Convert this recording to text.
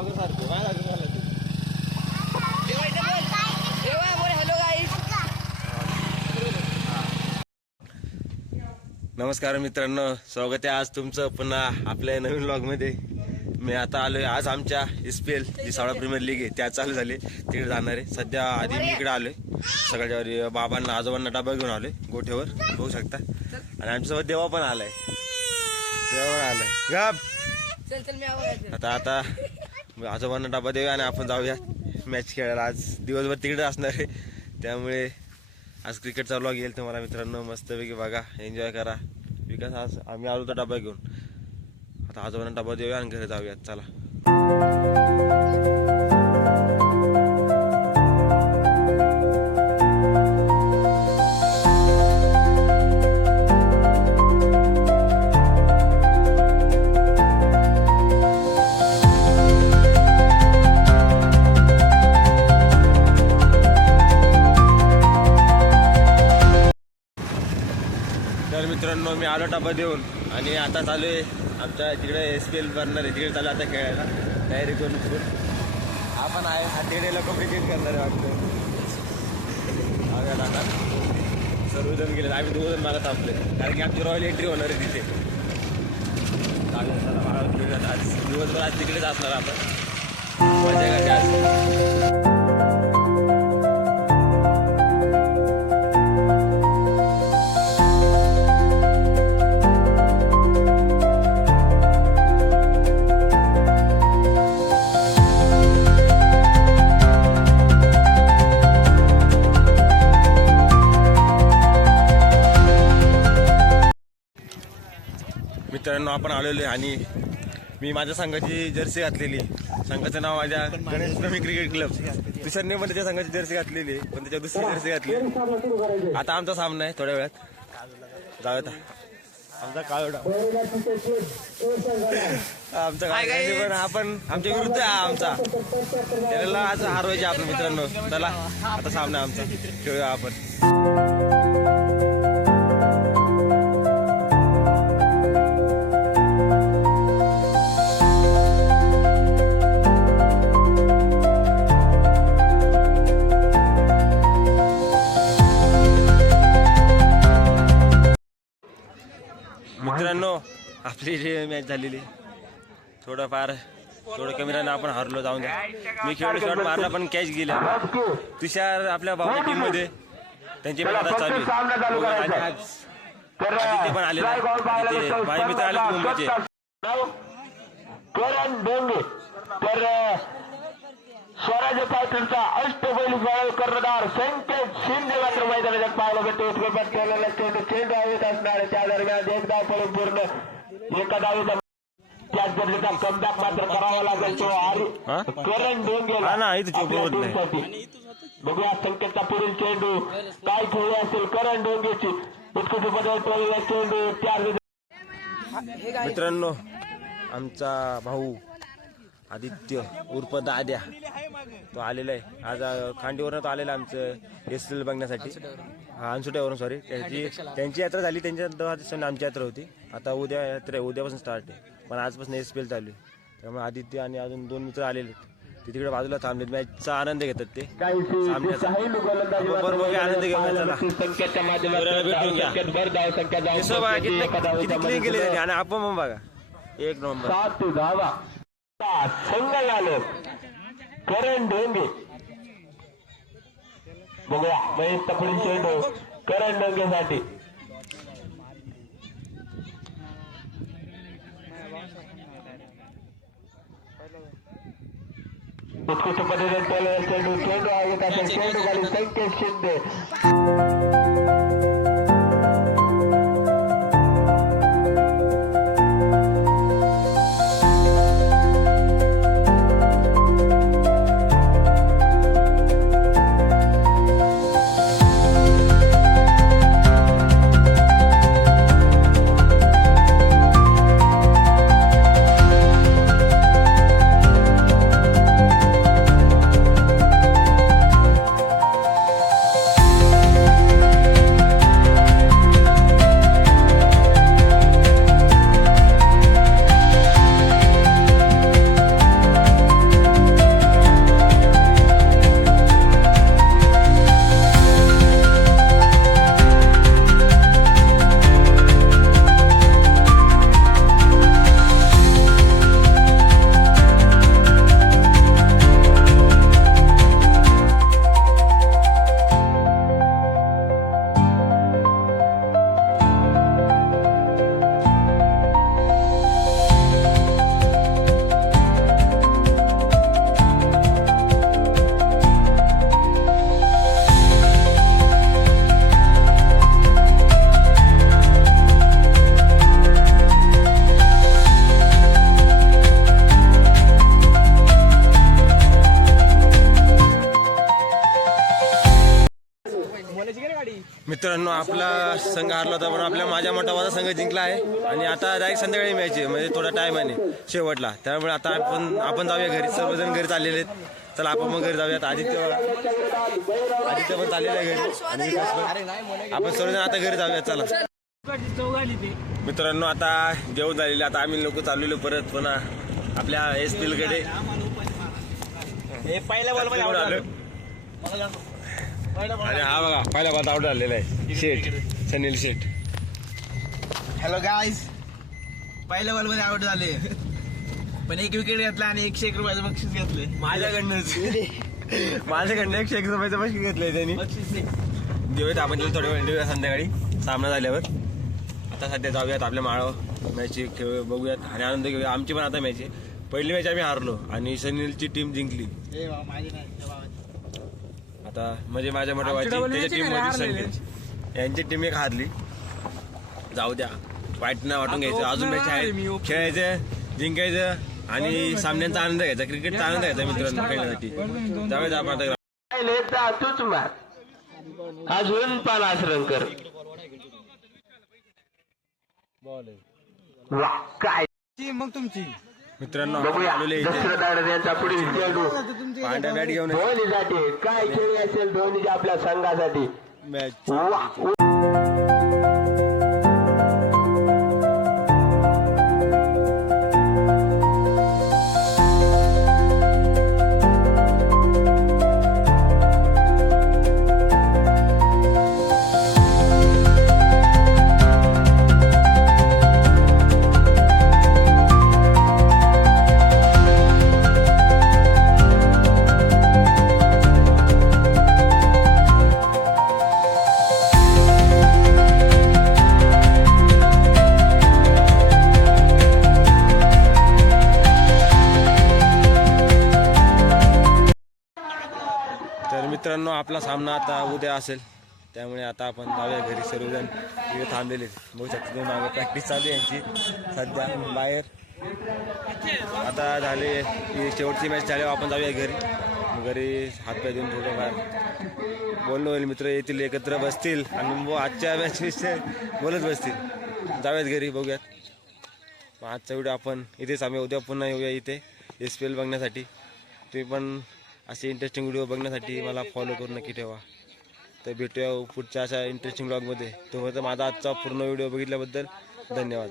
Blogger सारखे नमस्कार मित्रांनो, स्वागत आहे आज तुमचं पुन्हा आपल्या नवीन व्लॉगमध्ये. मी आता आलोय आज आमच्या SPL जी सावळा प्रीमियर लीग आहे त्या चालू झाली, तिकडे जाणार आहे. सध्या आधी मी इकडे आलोय सकाळच्या बाबांना आजोबांना डबा घेऊन आलोय गोठ्यावर बघू शकता. आणि आमच्यासोबत देवा पण आलाय आता आजोबांना डबा देऊया आणि आपण जाऊया मॅच खेळायला. आज दिवसभर तिकडे असणार आहे, त्यामुळे आज क्रिकेटचा व्लॉग येईल तुम्हाला मित्रांनो. मस्तपैकी बघा, एन्जॉय करा. विकास आज आम्ही आलो तर डबा घेऊन, आता आजोबांना डबा देऊया आणि घरी जाऊयात. चला मित्रांनो, मी आलो डबा देऊन आणि आता चालू आहे आमच्या तिकडे SPL भरणार आहे, तिकडे चालू आता खेळायला तयारी करून. आपण आहे तिकडे लोक क्रिकेट करणार आहे वाटतं. आता सर्वजण गेले, आम्ही दोघं मला थांबले कारण की आमची रॉयल एंट्री होणार आहे तिथे. आज दिवसभर आज तिकडेच असणार आपण, मजा कशी आज. मित्रांनो, आपण आलेलो आहे आणि मी माझ्या संघाची जर्सी घातलेली. संघाचं नाव माझ्या गणेश प्रेमी क्रिकेट क्लब. तुषारने पण त्याच्या संघाची जर्सी घातलेली आहे, पण त्याच्या दुसरी जर्सी घातली. आता आमचा सामना आहे थोड्या वेळात, जाऊयात. आमचा काळोडा आमचा पण आपण आमच्या विरुद्ध आहे आमचा, त्याला आज हरवायचे आपण मित्रांनो. चला आता सामना आमचा, खेळूया आपण. मित्रांनो, आपली जी मॅच झालेली थोडं कमी रन आपण हारलो, जाऊन द्या. मी खेळलो, शॉट मारला पण कॅच गेला. तुषार आपल्या भाऊच्या टीम मध्ये त्यांची पण आता चालू आहे. आणि आज ते पण आले, माझे मित्र आले मुंबईचे. स्वराज्य टायटलचा अष्टबैली कर्णधार संकेत शिंदे मात्र मैदानात पाहायला भेटतो. केलेला चेंडू हवेत असणार. त्या दरम्यान एक धाव पळून पूर्ण एका धावेचा त्याच गरजेचा कमबॅक मात्र करावा लागेल. तो करण डोंगेला बघूया संकेतचा पुढील चेंडू काय खेळली असेल करण डोंगेची. उत्कृष्टपणे चेंडू चार. मित्रांनो, आमचा भाऊ आदित्य उर्फ दाद्या तो आलेला आहे आज खांडीवरून. तो आलेला आमचं SPL बघण्यासाठी, अनसुट्यावरून सॉरी. त्यांची यात्रा झाली, त्यांच्या आमची यात्रा होती. आता उद्यापासून स्टार्ट आहे, पण आजपासून SPL चालू आहे. त्यामुळे आदित्य आणि अजून 2 मित्र आलेले, ते तिकडे बाजूला थांबलेत. मॅचचा आनंद घेतात ते सामन्याचा. बरोबर आनंद घेऊन किती गेले आणि आपण मग बघा 1 नंबर. संघ आलो करण डोंगे. बघूया महेश पुढील चेंडू करण डोंगेसाठी. उत्कृष्ट पद्धतीने चेंडू आहे चेंडू खाली संकेत शिंदे. मित्रांनो आपला संघ हारला होता पण आपल्या माझ्या मोठा संघ जिंकला आहे आणि आता डायरेक्ट संध्याकाळी मॅच आहे म्हणजे थोडा टाइम आहे शेवटला त्यामुळे आता आपण जाऊया घरी सर्वजण घरी चाललेले आहेत चला आपण मग घरी जाऊयात आदित्य पण चाललेलं आहे घरी आणि आपण सर्वजण आता घरी जाऊया चला मित्रांनो आता जेवण झालेले आता आम्ही लोक चाललेलो परत पुन्हा आपल्या एसपीएल कडे आणि हा बघा पहिल्या बात आउट झालेला आहे शेठ सनील शेठ. हॅलो गाईज पहिल्या बॉल मध्ये आउट झाले पण एक विकेट घेतला आणि 101 रुपयाचं बक्षीस घेतले माझ्याकडनं 101 रुपयाचं बक्षीस घेतलंय त्यांनी. देऊयात आपण त्याला थोड्या वेळ देऊया संध्याकाळी सामना झाल्यावर. आता सध्या जाऊयात आपल्या माळव मॅच खेळ बघूयात आणि आनंद घेऊया. आमची पण आता मॅच आहे. पहिली मॅच आम्ही हारलो आणि सनीलची टीम जिंकली. आता म्हणजे माझ्या मोठ्या भावाची त्याच्या टीम मध्ये यांची टीम एक हारली. जाऊ द्या वाईट नाही वाटून घ्यायचं अजून मॅच आहे खेळायचं जिंकायचं आणि सामन्यांचा आनंद घ्यायचा क्रिकेटचा आनंद घ्यायचा मित्रांनो खेळण्यासाठी. जाऊयात आपण आता तूच मार अजून पालाश्रंकर काय मग तुमची मित्रांनो बघूया आलेले इथे दशरथ पुढील चेंडू पांढऱ्या बॅट घेऊन धोनीसाठी काय खेळी असेल धोनीच्या आपल्या संघासाठी. मॅच तर मित्रांनो आपला सामना आता उद्या असेल त्यामुळे आता आपण जाऊया घरी. सर्वजण तिथे थांबलेले बघू शकता तुम्ही मागे प्रॅक्टिस चालू आहे यांची सध्या बाहेर. आता झाले की शेवटची मॅच झाल्यावर आपण जाऊया घरी. घरी हातपाय देऊन थोडं बाहेर बोलणं होईल. मित्र येतील एकत्र बसतील आणि आजच्या मॅच विषय बोलत बसतील. जाऊयात घरी बघूयात. मग आजचा व्हिडिओ आपण इथेच आम्ही उद्या पुन्हा येऊया इथे SPL बघण्यासाठी. तुम्ही पण असे इंटरेस्टिंग व्हिडिओ बघण्यासाठी मला फॉलो करून नक्की ठेवा. तर भेटूया पुढच्या अशा इंटरेस्टिंग ब्लॉगमध्ये. तुम्ही माझा आजचा पूर्ण व्हिडिओ बघितल्याबद्दल धन्यवाद.